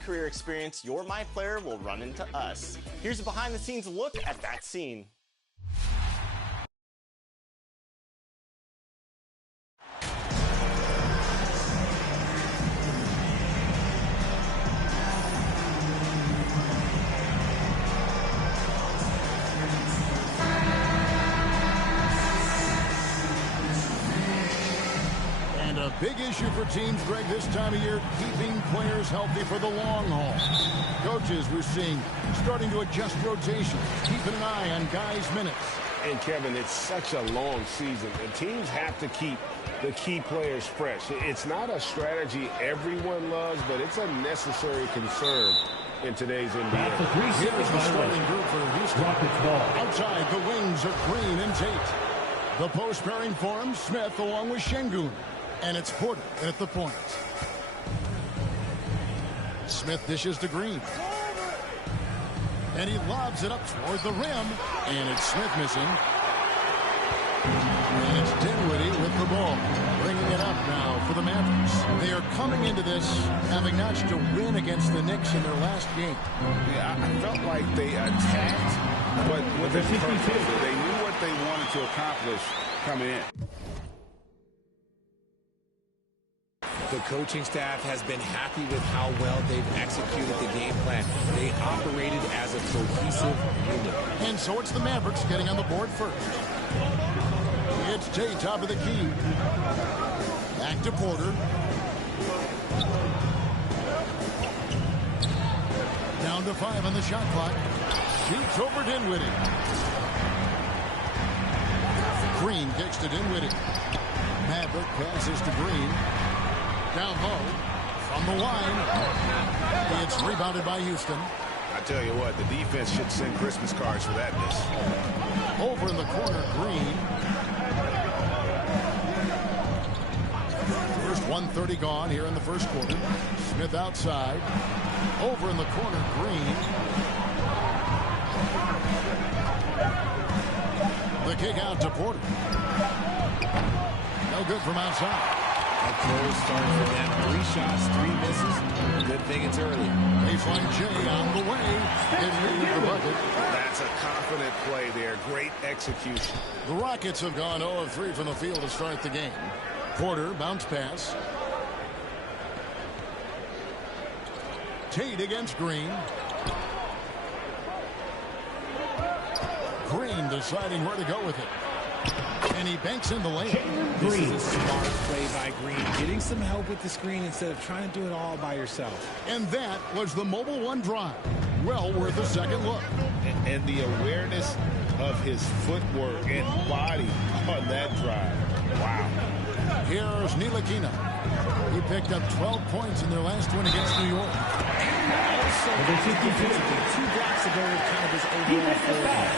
career experience, your My Player will run into us. Here's a behind-the-scenes look at that scene. Big issue for teams, Greg, this time of year, keeping players healthy for the long haul. Coaches, we're seeing, starting to adjust rotation, keeping an eye on guys' minutes. And, Kevin, it's such a long season, and teams have to keep the key players fresh. It's not a strategy everyone loves, but it's a necessary concern in today's NBA. Here's the starting group for Houston. Outside, the wings are Green and Tate. The post pairing for him, Smith along with Şengün. And it's Porter at the point. Smith dishes to Green. And he lobs it up toward the rim. And it's Smith missing. And it's Dinwiddie with the ball. Bringing it up now for the Mavericks. They are coming into this having notched to win against the Knicks in their last game. Yeah, I felt like they attacked, but with the purpose, they knew what they wanted to accomplish coming in. The coaching staff has been happy with how well they've executed the game plan. They operated as a cohesive unit. And so it's the Mavericks getting on the board first. It's Tate, top of the key. Back to Porter. Down to 5 on the shot clock. Shoots over Dinwiddie. Green kicks to Dinwiddie. Maverick passes to Green. Down low from the line. It's rebounded by Houston. I tell you what, the defense should send Christmas cards for that miss. Over in the corner, Green. First 1:30 gone here in the first quarter. Smith outside. Over in the corner, Green. The kick out to Porter. No good from outside. A close start for them. 3 shots, 3 misses. Good thing it's early. Baseline J on the way. It the bucket. That's a confident play there. Great execution. The Rockets have gone 0 of 3 from the field to start the game. Porter, bounce pass. Tate against Green. Green deciding where to go with it. And he banks in the lane. This is a smart play by Green. Getting some help with the screen instead of trying to do it all by yourself. And that was the Mobile One drive. Well worth a second look. And the awareness of his footwork and body on that drive. Wow. Here's Ntilikina. He picked up 12 points in their last win against New York. Also, 2 blocks ago with kind of his overall forward.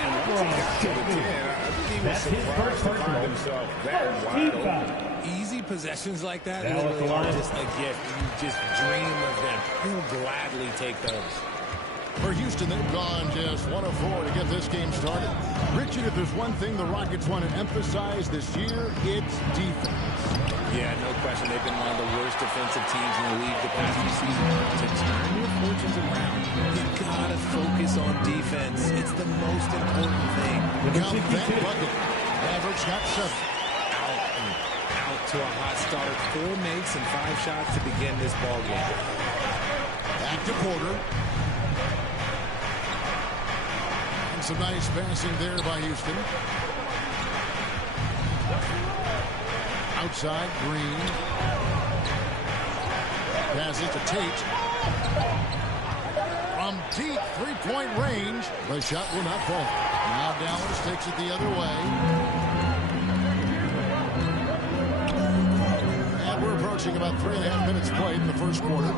And once he got to the 10, I think he was surprised to find himself that wide open. Easy possessions like that literally are just a gift. You just dream of them. He'll gladly take those. For Houston, they've gone just 1 of 4 to get this game started. Richard, if there's one thing the Rockets want to emphasize this year, it's defense. Yeah, no question. They've been one of the worst defensive teams in the league the past few seasons. To turn your fortunes around, you've got to focus on defense. It's the most important thing. Count that bucket. Mavericks got 7. Out to a hot start. 4 makes and 5 shots to begin this ball game. Back to Porter. And some nice passing there by Houston. Outside, Green. Passes to Tate. From deep three-point range, the shot will not fall. Now Dallas takes it the other way. And we're approaching about 3.5 minutes played in the first quarter.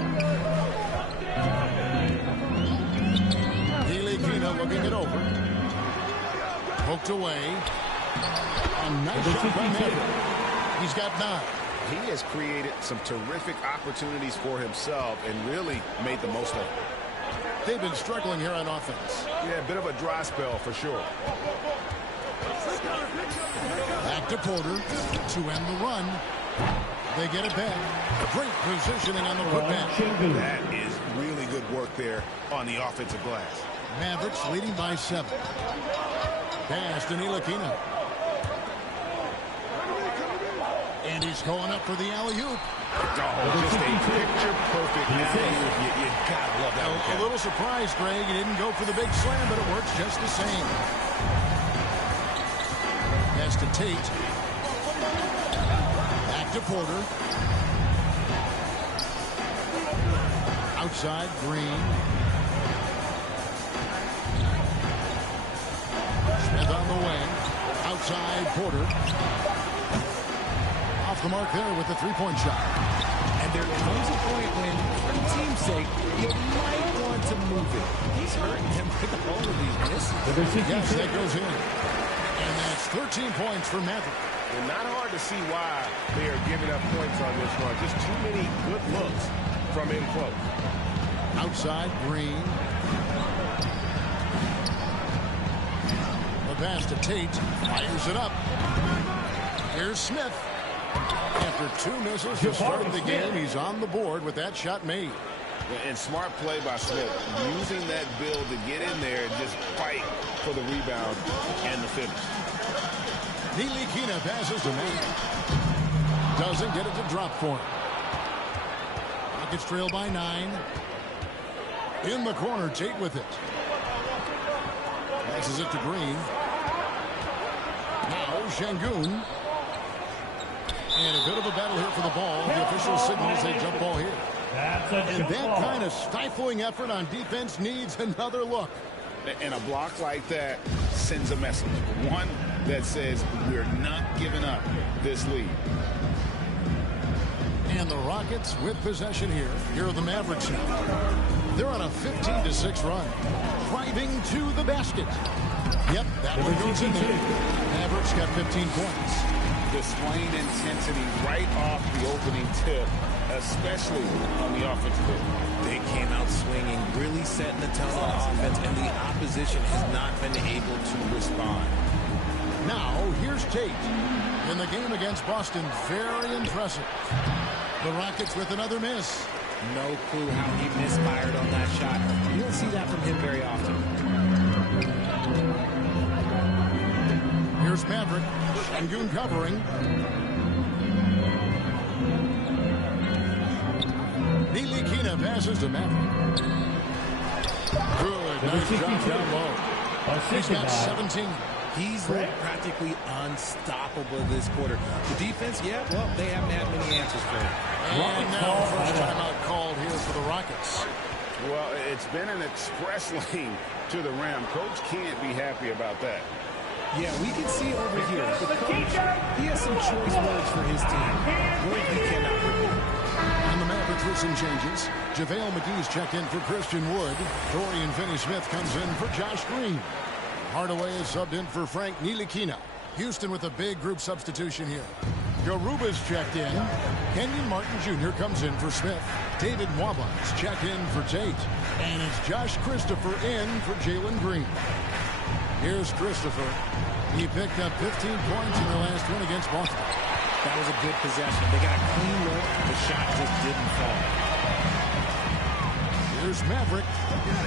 Ntilikina looking it over. Poked away. A nice shot by Maverick. He's got 9. He has created some terrific opportunities for himself and really made the most of it. They've been struggling here on offense. Yeah, a bit of a dry spell for sure. Back to Porter to end the run. They get it back. Great positioning on the putback. That is look there on the offensive glass. Mavericks leading by 7. Pass to Ntilikina. And he's going up for the alley-oop. Just a picture-perfect alley-oop. You gotta love that. A little surprised, Greg. He didn't go for the big slam, but it works just the same. Pass to Tate. Back to Porter. Outside, Green. Smith on the wing. Outside, Porter. Off the mark there with the three-point shot. And there comes a point when, for the team's sake, you might want to move it. He's hurting him with all of these misses. Yes, that goes in. And that's 13 points for Maverick. And not hard to see why they are giving up points on this run. Just too many good looks from in close. Outside, Green. The pass to Tate. Fires it up. Here's Smith. After 2 misses to start the game, he's on the board with that shot made. And smart play by Smith, using that build to get in there and just fight for the rebound and the finish. Ntilikina passes to Mann. Doesn't get it to drop for him. Rockets trail by 9. In the corner, Tate with it. Passes it to Green. Now Şengün. And a bit of a battle here for the ball. The official signals a jump ball here. And that kind of stifling effort on defense needs another look. And a block like that sends a message. One that says we're not giving up this lead. And the Rockets with possession here. Here are the Mavericks now. They're on a 15-6 run. Driving to the basket. Yep, that one goes in there. Mavericks got 15 points. Displaying intensity right off the opening tip, especially on the offensive end. They came out swinging, really setting the tone on offense, and the opposition has not been able to respond. Now, here's Tate. In the game against Boston, very impressive. The Rockets with another miss. No clue how he misfired on that shot. You don't see that from him very often. Here's Maverick. Şengün covering. Ntilikina passes to Maverick. Good. Nice job down low. He's got 17. He's looked practically unstoppable this quarter. The defense, yeah, well, they haven't had many answers for him. And now first timeout called here for the Rockets. Well, it's been an express lane to the rim. Coach can't be happy about that. Yeah, we can see over here. The coach, he has some choice words for his team. Words he cannot repeat. And the Mavericks with some changes. JaVale McGee's checked in for Christian Wood. Dorian Finney-Smith comes in for Josh Green. Hardaway is subbed in for Frank Ntilikina. Houston with a big group substitution here. Garuba's checked in. Kenyon Martin Jr. comes in for Smith. David Nwaba is checked in for Tate. And it's Josh Christopher in for Jalen Green. Here's Christopher. He picked up 15 points in their last win against Boston. That was a good possession. They got a clean look. The shot just didn't fall. Here's Maverick.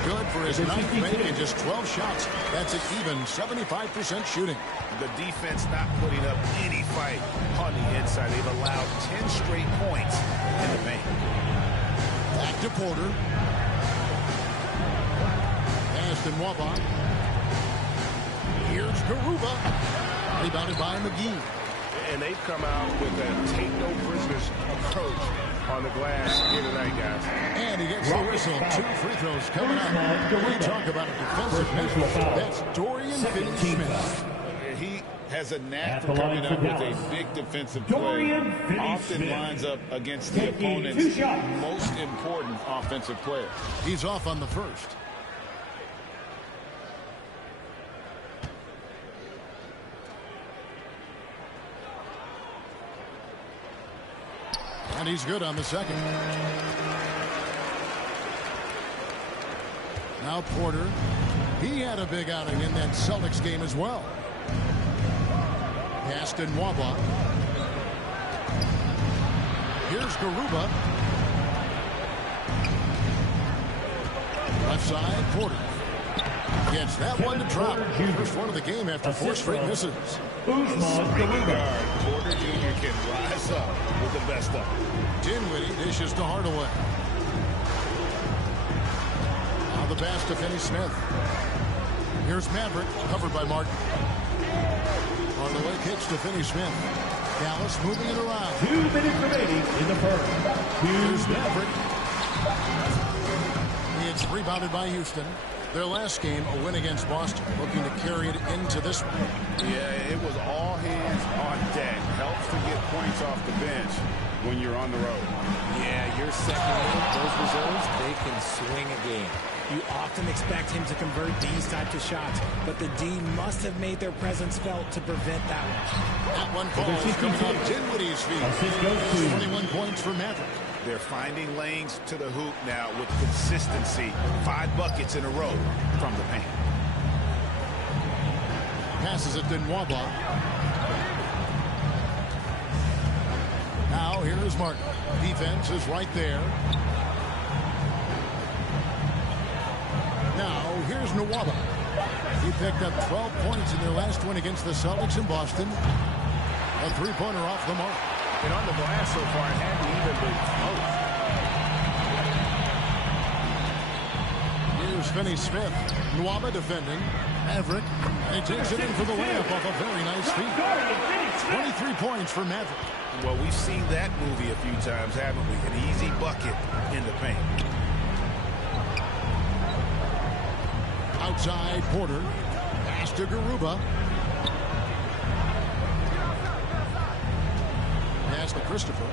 Good for his ninth make in just 12 shots. That's an even 75% shooting. The defense not putting up any fight on the inside. They've allowed 10 straight points in the paint. Back to Porter. Pass to Nwaba. Here's Garuba. Rebounded by McGee. And they've come out with a take-no-prisoners approach on the glass here tonight, guys. And he gets the whistle. 2 free throws coming up. We talk about a defensive measure. That's Dorian Finney-Smith. He has a knack for coming up with a big defensive play. Often lines up against the opponent's most important offensive player. He's off on the first. And he's good on the second. Now Porter. He had a big outing in that Celtics game as well. Pass to Nwaba. Here's Garuba. Left side, Porter. Gets that one to drop. First one of the game after 4 straight misses. Guard Porter Jr. can rise up with the best of them. Dinwiddie dishes to Hardaway. Now the pass to Finney-Smith. Here's Maverick, covered by Martin. Hardaway kicks to Finney-Smith. Dallas moving it around. 2 minutes remaining in the first. Here's Maverick. It's rebounded by Houston. Their last game, a win against Boston, looking to carry it into this one. Yeah, it was all hands on deck. Helps to get points off the bench when you're on the road. Yeah, your second unit, those reserves, they can swing a game. You often expect him to convert these types of shots, but the D must have made their presence felt to prevent that one. That one falls coming off Dinwiddie's feet. 21 points for Maverick. They're finding lanes to the hoop now with consistency. 5 buckets in a row from the paint. Passes it to Nwaba. Now here's Martin. Defense is right there. Now here's Nwaba. He picked up 12 points in their last win against the Celtics in Boston. A 3-pointer off the mark. And on the glass so far, it had to even be close. Here's Finney-Smith. Nwaba defending. Maverick. And he takes it in for the layup off a very nice feed. 23 points for Maverick. Well, we've seen that movie a few times, haven't we? An easy bucket in the paint. Outside Porter. Pass to Garuba. Pass to Christopher.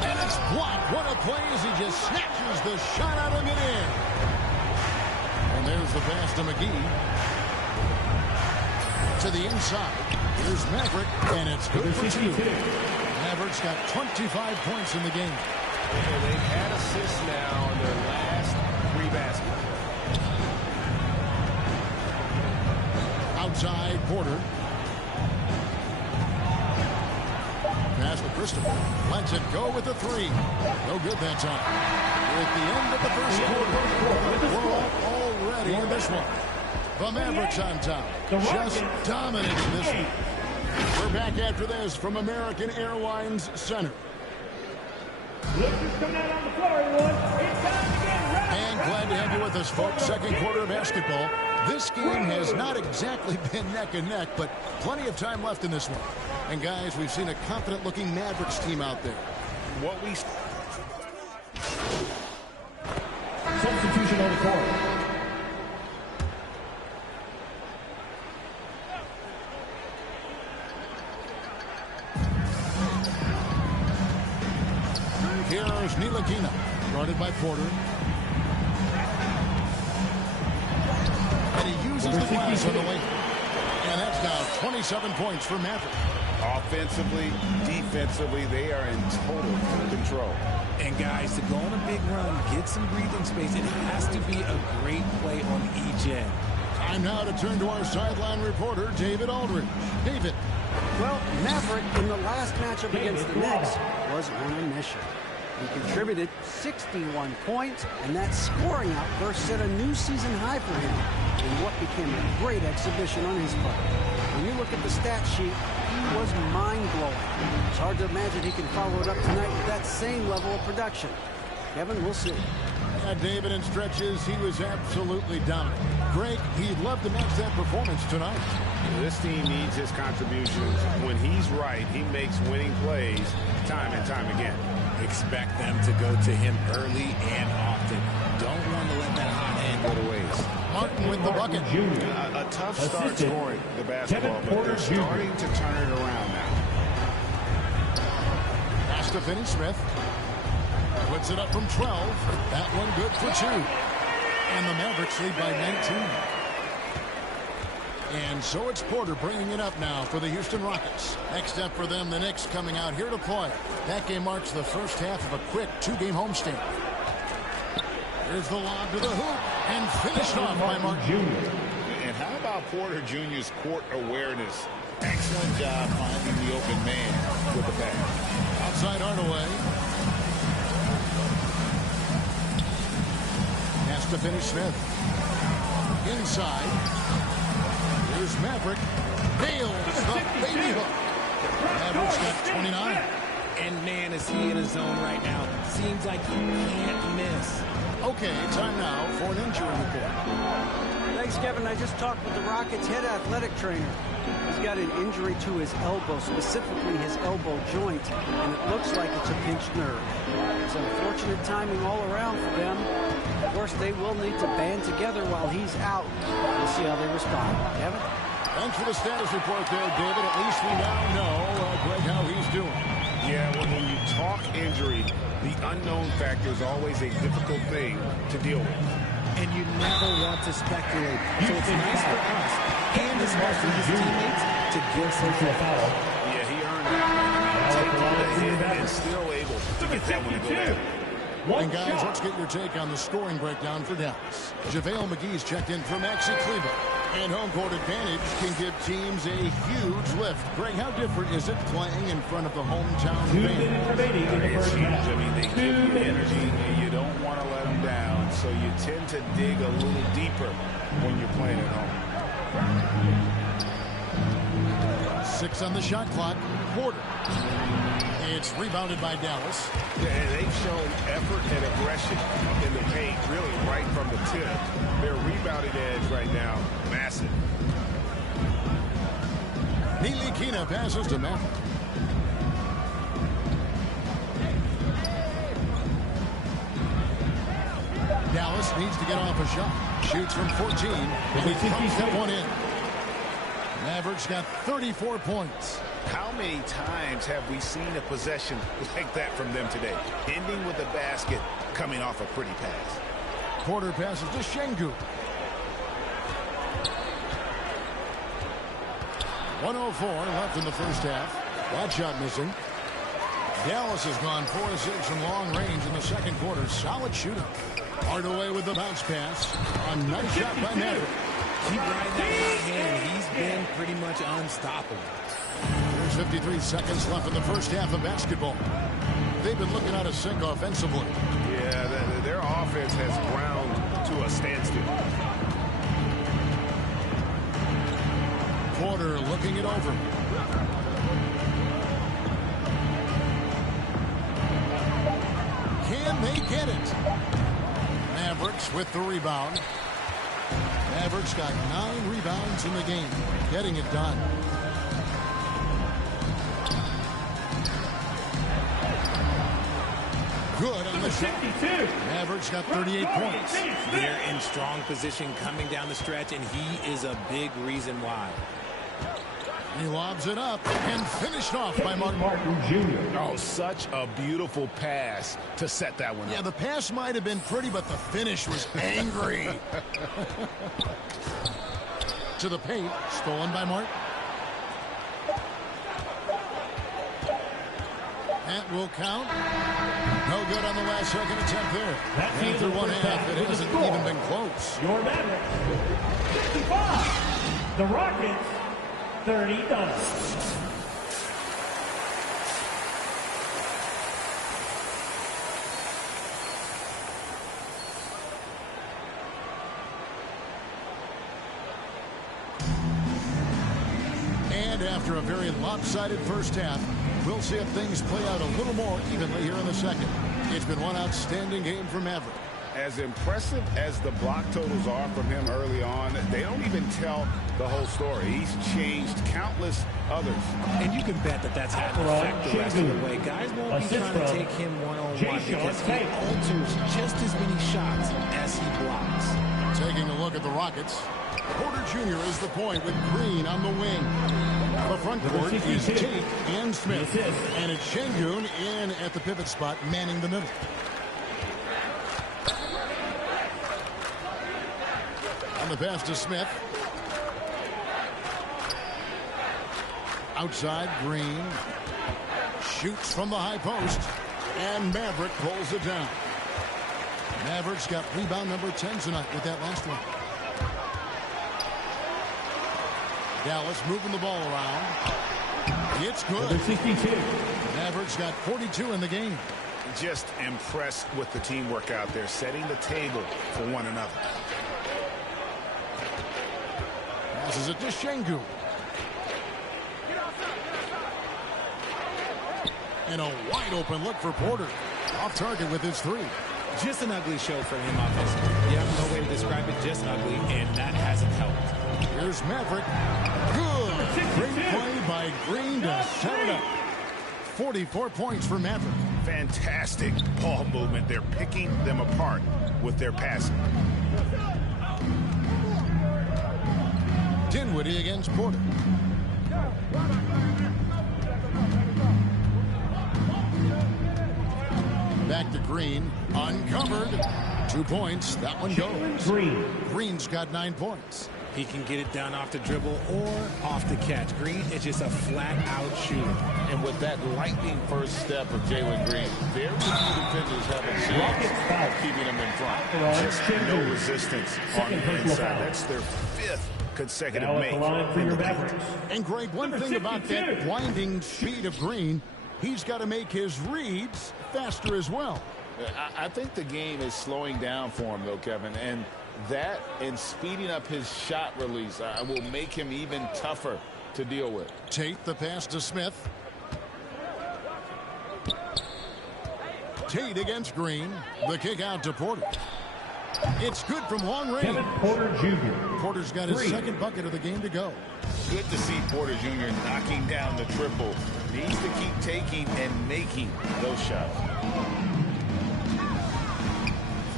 And it's blocked. What a play as he just snatches the shot out of midair. And there's the pass to McGee. To the inside. Here's Maverick, and it's good for 2. Maverick's got 25 points in the game. And they've had assists now on their last 3 baskets. Outside Porter. Pass to Christopher. Lets it go with the 3. No good that time. We're at the end of the first quarter. We're up already in this one. The Mavericks on top. Just dominating this one. We're back after this from American Airlines Center. And glad to have you with us, folks. Second quarter of basketball. This game has not exactly been neck and neck, but plenty of time left in this one. And guys, we've seen a confident-looking Mavericks team out there. What we... Substitution on the court. Here's Ntilikina, guarded by Porter. And he uses the glass on the way. And that's now 27 points for Maverick. Offensively, defensively, they are in total control. And guys, to go on a big run, get some breathing space, it has to be a great play on each end. Time now to turn to our sideline reporter, David Aldridge. David. Well, Maverick in the last matchup against the Knicks was on a mission. He contributed 61 points, and that scoring outburst set a new season high for him in what became a great exhibition on his part. When you look at the stat sheet, he was mind-blowing. It's hard to imagine he can follow it up tonight with that same level of production. Kevin, we'll see. Yeah, David, in stretches, he was absolutely dominant. Greg, he'd love to match that performance tonight. This team needs his contributions. When he's right, he makes winning plays time and time again. Expect them to go to him early and often. Don't want to let that hot hand go to waste. Martin with the bucket. A tough start scoring the basketball, but they're starting to turn it around now. Pass to Finney-Smith. Puts it up from 12. That one good for 2. And the Mavericks lead by 19. And so it's Porter bringing it up now for the Houston Rockets. Next up for them, the Knicks coming out here to play. That game marks the first half of a quick 2-game homestand. Here's the lob to the hoop and finished off by Martin Jr. And how about Porter Jr.'s court awareness? Excellent job finding the open man with the pass. Outside Hardaway. to finish Smith. Inside. Here's Maverick. Nails the baby hook. Maverick's got 29. And man, is he in his zone right now. Seems like he can't miss. Okay, time now for an injury report. Thanks, Kevin. I just talked with the Rockets' head athletic trainer. He's got an injury to his elbow, specifically his elbow joint, and it looks like it's a pinched nerve. It's unfortunate timing all around for them. Of course, they will need to band together while he's out. We'll see how they respond. Kevin? Thanks for the status report there, David. At least we now know, Greg, how he's doing. Yeah, well, when you talk injury, the unknown factor is always a difficult thing to deal with. And you never want to speculate. So it's nice for us and especially his teammates to get some foul. Yeah, he earned that. Taking the hit and still able to get that one to go down. And guys, let's get your take on the scoring breakdown for Dallas. JaVale McGee's checked in for Maxi Kleber. And home court advantage can give teams a huge lift. Greg, how different is it playing in front of the hometown fans? It's huge. I mean, they give you energy, and you don't want to let them down. So you tend to dig a little deeper when you're playing at home. 6 on the shot clock. Porter. It's rebounded by Dallas. Yeah, and they've shown effort and aggression in the paint, really right from the tip. Their rebounding edge right now, massive. Ntilikina passes to Maverick. Dallas needs to get off a shot. Shoots from 14, and he throws that one in. Maverick's got 34 points. How many times have we seen a possession like that from them today? Ending with a basket, coming off a pretty pass. Porter passes to Şengün. 1:04 left in the first half. That shot missing. Dallas has gone 4-6 from long range in the second quarter. Solid shooting. Hardaway with the bounce pass. A nice shot by Maverick. Keep riding that hot hand. He's been pretty much unstoppable. There's 53 seconds left in the first half of basketball. They've been looking out of sync offensively. Yeah, their offense has ground to a standstill. Porter looking it over. Can they get it? Mavericks with the rebound. Mavericks got 9 rebounds in the game. Getting it done. Good on the shot. Mavericks got 38 points. They're in strong position coming down the stretch, and he is a big reason why. He lobs it up and finished off by Martin Jr. Oh, such a beautiful pass to set that one up. Yeah, the pass might have been pretty, but the finish was angry. To the paint, stolen by Martin. That will count. No good on the last second attempt there. And through one half, it hasn't even been close. Your Mavericks, 55. The Rockets, 30 done. And after a very lopsided first half, we'll see if things play out a little more evenly here in the second. It's been one outstanding game for Maverick. As impressive as the block totals are from him early on, they don't even tell the whole story. He's changed countless others. And you can bet that that's had an effect the rest of the way. Guys won't be trying to take him one-on-one because he alters just as many shots as he blocks. Taking a look at the Rockets. Porter Jr. is the point with Green on the wing. The front court is Tate and Smith. And it's Şengün in at the pivot spot, manning the middle. On the pass to Smith. Outside, Green. Shoots from the high post. And Maverick pulls it down. Mavericks got rebound number 10 tonight with that last one. Dallas moving the ball around. It's good. Number 62. Mavericks got 42 in the game. Just impressed with the teamwork out there, setting the table for one another. Passes it to Şengün. And a wide open look for Porter. Off target with his three. Just an ugly show for him offensively. You have no way to describe it, just ugly, and that hasn't helped. Here's Maverick. Good. Great play by Green to set it up. 44 points for Maverick. Fantastic ball movement. They're picking them apart with their passing. Dinwiddie against Porter. Back to Green. Uncovered. 2 points. That one goes. Green's got 9 points. He can get it done off the dribble or off the catch. Green is just a flat-out shooter. And with that lightning first step of Jalen Green, very few defenders have a chance of keeping him in front. Just no resistance on the inside. That's their 5th consecutive make. And Greg, one thing about that blinding speed of Green, he's got to make his reads faster as well. I think the game is slowing down for him, though, Kevin. And that and speeding up his shot release will make him even tougher to deal with. Tate the pass to Smith. Tate against Green. The kick out to Porter. It's good from long range. Kevin Porter Jr. Porter's got his second bucket of the game to go. Good to see Porter Jr. knocking down the triple. Needs to keep taking and making those shots.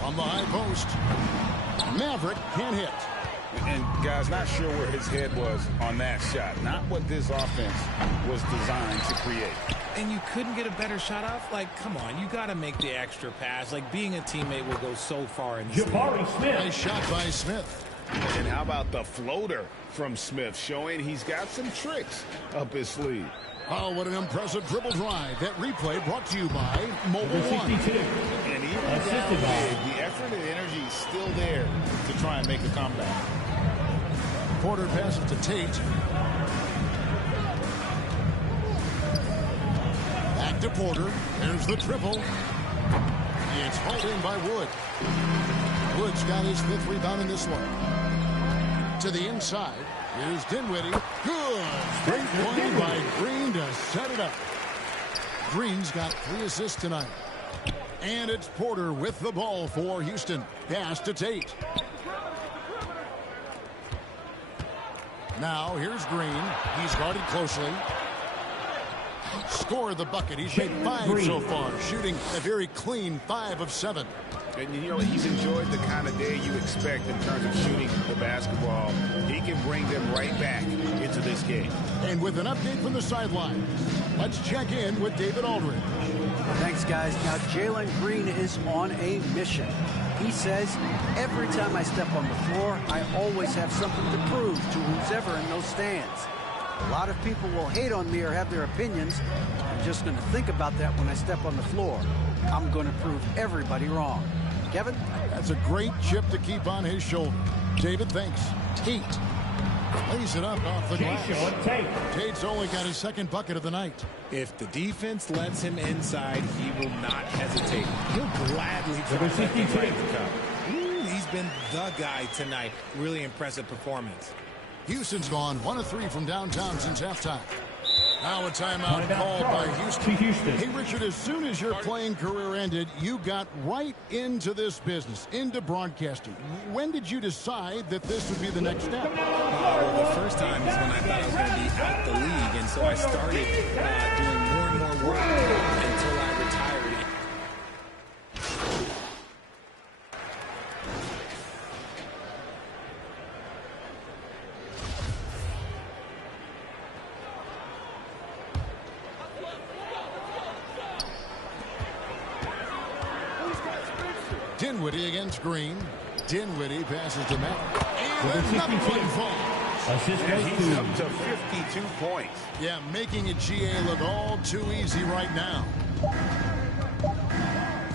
From the high post. Maverick can't hit. And, guys, not sure where his head was on that shot. Not what this offense was designed to create. And you couldn't get a better shot off? Like, come on, you got to make the extra pass. Like, being a teammate will go so far in this Jabari Smith. Nice shot by Smith. And how about the floater from Smith, showing he's got some tricks up his sleeve. Oh, what an impressive dribble drive. That replay brought to you by Mobile One. And even down big, the effort and energy is still there to try and make a comeback. Porter passes to Tate. Back to Porter. There's the triple. It's hauled in by Wood. Wood's got his 5th rebound in this one. To the inside. Here's Dinwiddie. Good. Great play by Green to set it up. Green's got 3 assists tonight. And it's Porter with the ball for Houston. Pass to Tate. Now here's Green. He's guarded closely. Scored the bucket. He's made 5 so far, shooting a very clean 5 of 7. And, you know, he's enjoyed the kind of day you expect in terms of shooting the basketball. He can bring them right back into this game. And with an update from the sideline, let's check in with David Aldridge. Thanks, guys. Now, Jalen Green is on a mission. He says, every time I step on the floor, I always have something to prove to who's ever in those stands. A lot of people will hate on me or have their opinions. I'm just going to think about that when I step on the floor. I'm going to prove everybody wrong. Kevin? That's a great chip to keep on his shoulder. David, thanks. Tate lays it up off the glass. Tate's only got his 2nd bucket of the night. If the defense lets him inside, he will not hesitate. He'll gladly drop that thing right to cup. He's been the guy tonight. Really impressive performance. Houston's gone 1 of 3 from downtown since halftime. Now a timeout called by Houston. Hey, Richard, as soon as your playing career ended, you got right into this business, into broadcasting. When did you decide that this would be the next step? Well, the first time is when I thought I was going to be out the league, and so I started doing more and more work until I retired. Dinwiddie against Green. Dinwiddie passes to Matt. And another one falls. And he's up to 52 points. Yeah, making a GA look all too easy right now.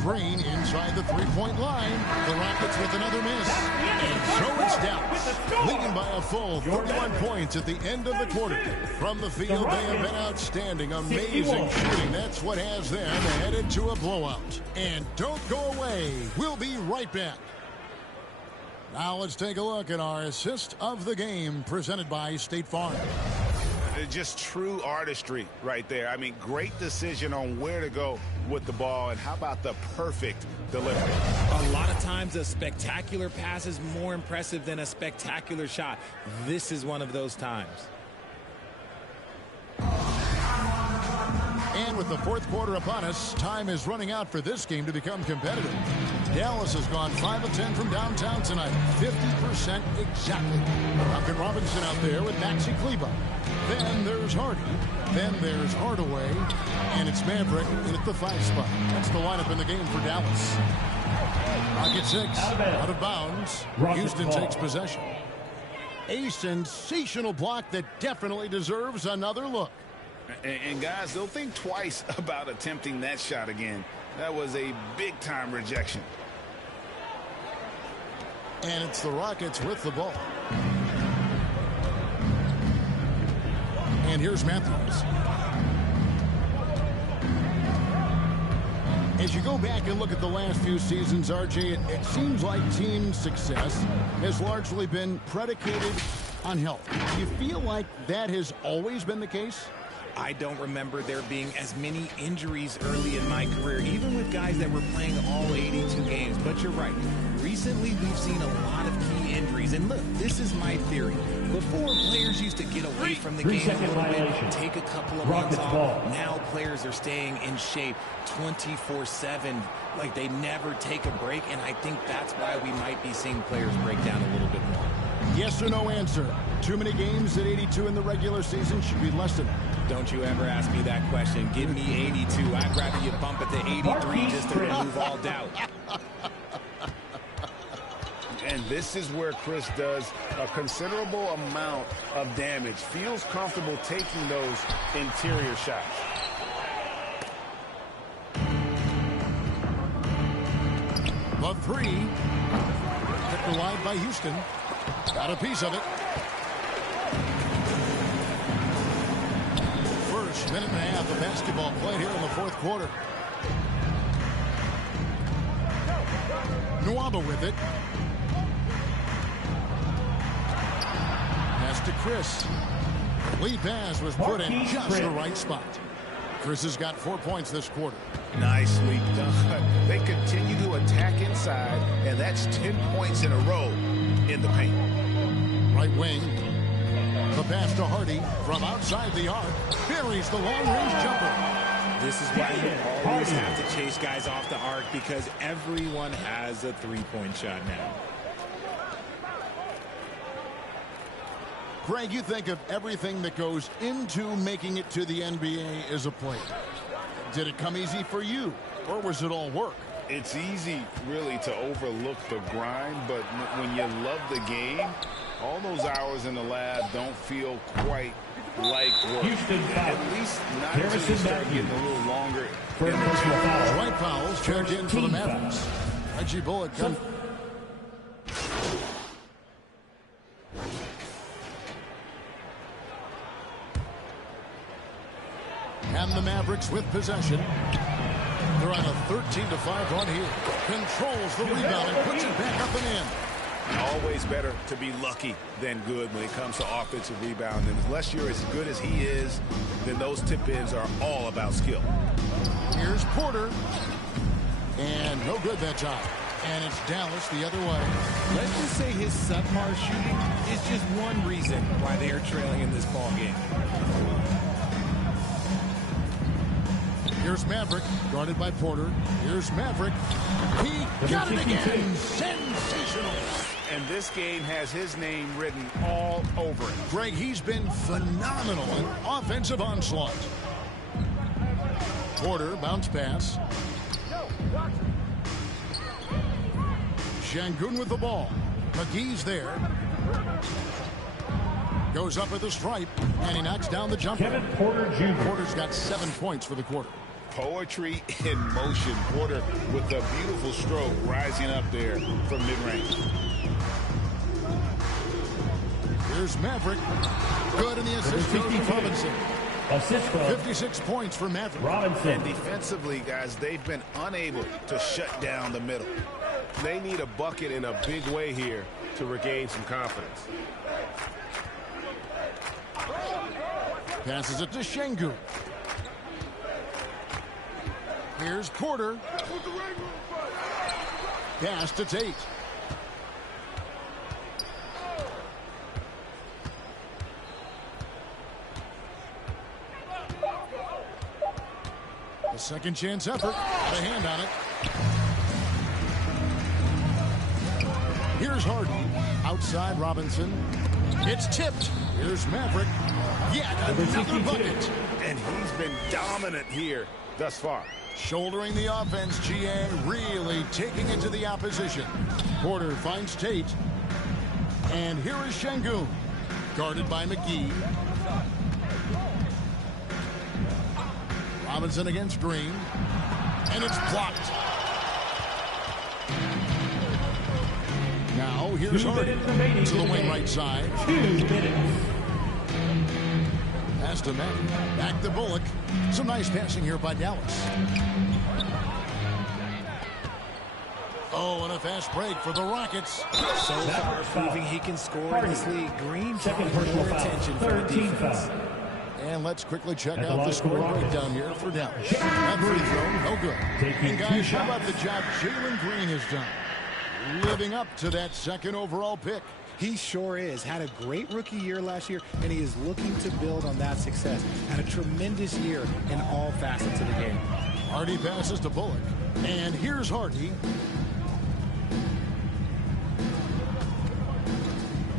Green inside the three-point line. The Rockets with another miss. And so it's Dallas, leading by a full 31 points at the end of the quarter. From the field, they have been outstanding. Amazing shooting. That's what has them headed to a blowout. And don't go away. We'll be right back. Now let's take a look at our assist of the game presented by State Farm. Just true artistry right there. I mean, great decision on where to go with the ball, and how about the perfect delivery? A lot of times a spectacular pass is more impressive than a spectacular shot. This is one of those times. And with the fourth quarter upon us, time is running out for this game to become competitive. Dallas has gone 5 of 10 from downtown tonight, 50% exactly. Duncan Robinson out there with Maxi Kleba. Then there's Hardy. Then there's Hardaway. And it's Maverick in at the 5 spot. That's the lineup in the game for Dallas. Rocket 6 out of bounds. Houston takes possession. A sensational block that definitely deserves another look. And guys, they'll think twice about attempting that shot again. That was a big-time rejection. And it's the Rockets with the ball. And here's Matthews. As you go back and look at the last few seasons, RJ, it seems like team success has largely been predicated on health. Do you feel like that has always been the case? I don't remember there being as many injuries early in my career, even with guys that were playing all 82 games. But you're right. Recently, we've seen a lot of key injuries. And look, this is my theory. Before, players used to get away from the game a little bit, take a couple of months off. Now players are staying in shape 24/7, like they never take a break. And I think that's why we might be seeing players break down a little bit more. Yes or no answer. Too many games at 82 in the regular season should be less than that. Don't you ever ask me that question. Give me 82. I'd rather you bump it to 83 just to remove all doubt. And this is where Chris does a considerable amount of damage. Feels comfortable taking those interior shots. The 3. Picked alive by Houston. Got a piece of it. First minute and a half of basketball played here in the fourth quarter. Nwaba with it. Pass to Chris. Lead pass was put in just the right spot. Chris has got 4 points this quarter. Nicely done. They continue to attack inside, and that's 10 points in a row in the paint. Right wing. The pass to Hardy from outside the arc. Buries the long-range jumper. This is why you always have to chase guys off the arc, because everyone has a three-point shot now. Greg, you think of everything that goes into making it to the NBA as a player. Did it come easy for you, or was it all work? It's easy, really, to overlook the grind, but when you love the game, all those hours in the lab don't feel quite like work. At least not until you start getting a little longer. White fouls checked in for the Mavericks. Reggie Bullock comes. And the Mavericks with possession. They're on a 13-5 run here. Controls the rebound and puts it back up and in. Always better to be lucky than good when it comes to offensive rebound. And unless you're as good as he is, then those tip-ins are all about skill. Here's Porter. And no good that time. And it's Dallas the other way. Let's just say his subpar shooting is just one reason why they are trailing in this ball game. Here's Maverick, guarded by Porter. Here's Maverick. He got it again. Sensational. And this game has his name written all over it. Greg, he's been phenomenal in offensive onslaught. Porter, bounce pass. Şengün with the ball. McGee's there. Goes up at the stripe, and he knocks down the jumper. Kevin Porter Jr. Porter's got 7 points for the quarter. Poetry in motion. Porter with a beautiful stroke rising up there from mid-range. Here's Maverick. Good in the assist goes to Robinson. Assist from 56 points for Maverick. Robinson. And defensively, guys, they've been unable to shut down the middle. They need a bucket in a big way here to regain some confidence. Passes it to Şengün. Here's Porter. Pass to Tate. A second chance effort. Got a hand on it. Here's Harden. Outside Robinson. It's tipped. Here's Maverick. Yet another bucket. And he's been dominant here thus far. Shouldering the offense, GA really taking it to the opposition. Porter finds Tate. And here is Şengün. Guarded by McGee. Robinson against Green. And it's blocked. Now here's Harden to the wing right side. 2 minutes. Pass to Mack. Back to Bullock. Some nice passing here by Dallas. Oh, and a fast break for the Rockets. So far, proving he can score in this league. Green drawing more attention from the defense. And let's quickly check out the score breakdown here for Dallas. That free throw, no good. And guys, how about the job Jalen Green has done? Living up to that second overall pick. He sure is. Had a great rookie year last year, and he is looking to build on that success. Had a tremendous year in all facets of the game. Hardy passes to Bullock. And here's Hardy.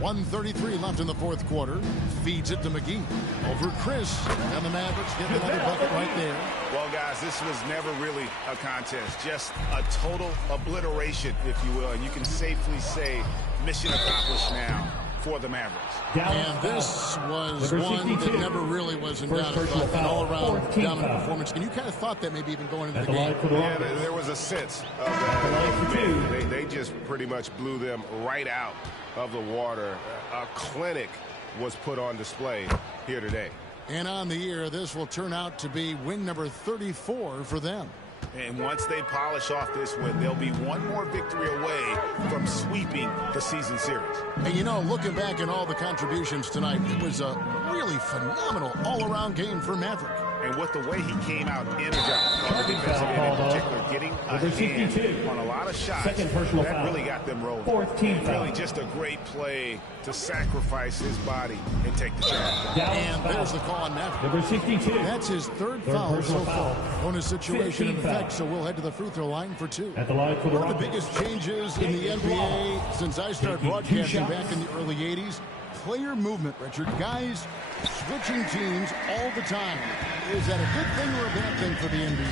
1:33 left in the fourth quarter. Feeds it to McGee. Over Chris. And the Mavericks get another bucket right there. Well, guys, this was never really a contest. Just a total obliteration, if you will. And you can safely say mission accomplished now for the Mavericks. And this was one that never really was in doubt. An all-around dominant performance. And you kind of thought that maybe even going into the game. Yeah, there was a sense of that. They just pretty much blew them right out of the water. A clinic was put on display here today. And on the year, this will turn out to be win number 34 for them. And once they polish off this win, they'll be one more victory away from sweeping the season series. And you know, looking back at all the contributions tonight, it was a really phenomenal all-around game for Maverick. And with the way he came out energized on the defensive end in particular, getting a hand on a lot of shots, that really got them rolling. Really just a great play to sacrifice his body and take the chance. And there's the call on Maverick. Number 62. That's his third foul so far. Bonus situation in effect, so we'll head to the free throw line for two. At the line for the One of the biggest changes in the NBA since I started broadcasting back in the early 80s, player movement, Richard. Guys switching teams all the time. Is that a good thing or a bad thing for the NBA?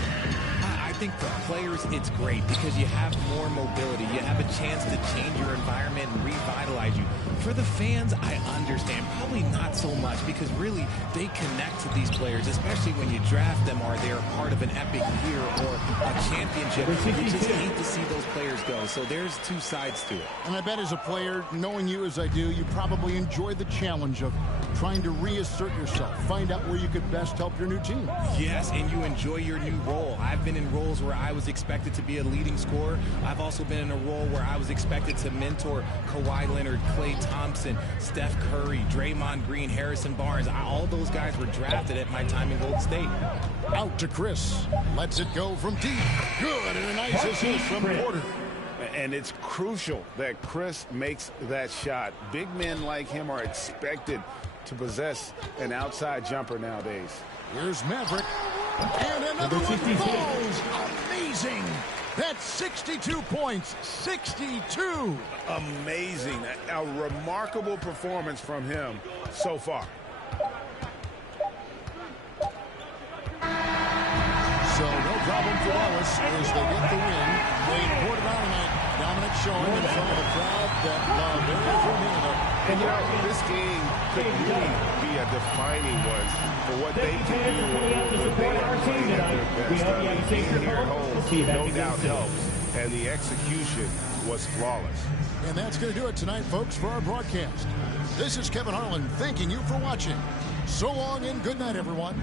I think for players, it's great because you have more mobility. You have a chance to change your environment and revitalize you. For the fans, I understand. Probably not so much because really they connect to these players, especially when you draft them or they're part of an epic year or a championship. You just hate to see those players go. So there's two sides to it. And I bet as a player, knowing you as I do, you probably enjoy the challenge of trying to reassert yourself, find out where you could best help your new team. Yes, and you enjoy your new role. I've been in roles where I was expected to be a leading scorer. I've also been in a role where I was expected to mentor Kawhi Leonard, Klay Thompson, Steph Curry, Draymond Green, Harrison Barnes. All those guys were drafted at my time in Golden State. Out to Chris. Lets it go from deep. Good, and a nice assist from Porter. And it's crucial that Chris makes that shot. Big men like him are expected to possess an outside jumper nowadays. Here's Maverick. And another one falls. Amazing. That's 62 points. 62. Amazing. A remarkable performance from him so far. So no problem for Dallas as they get the win. They poured it on tonight. Dominant showing in front of a crowd that loved every minute of it. And, you know, this game could really be a defining one for what they can do when they are playing at their best. I mean, being here at home, no doubt helps, and the execution was flawless. And that's going to do it tonight, folks, for our broadcast. This is Kevin Harlan thanking you for watching. So long and good night, everyone.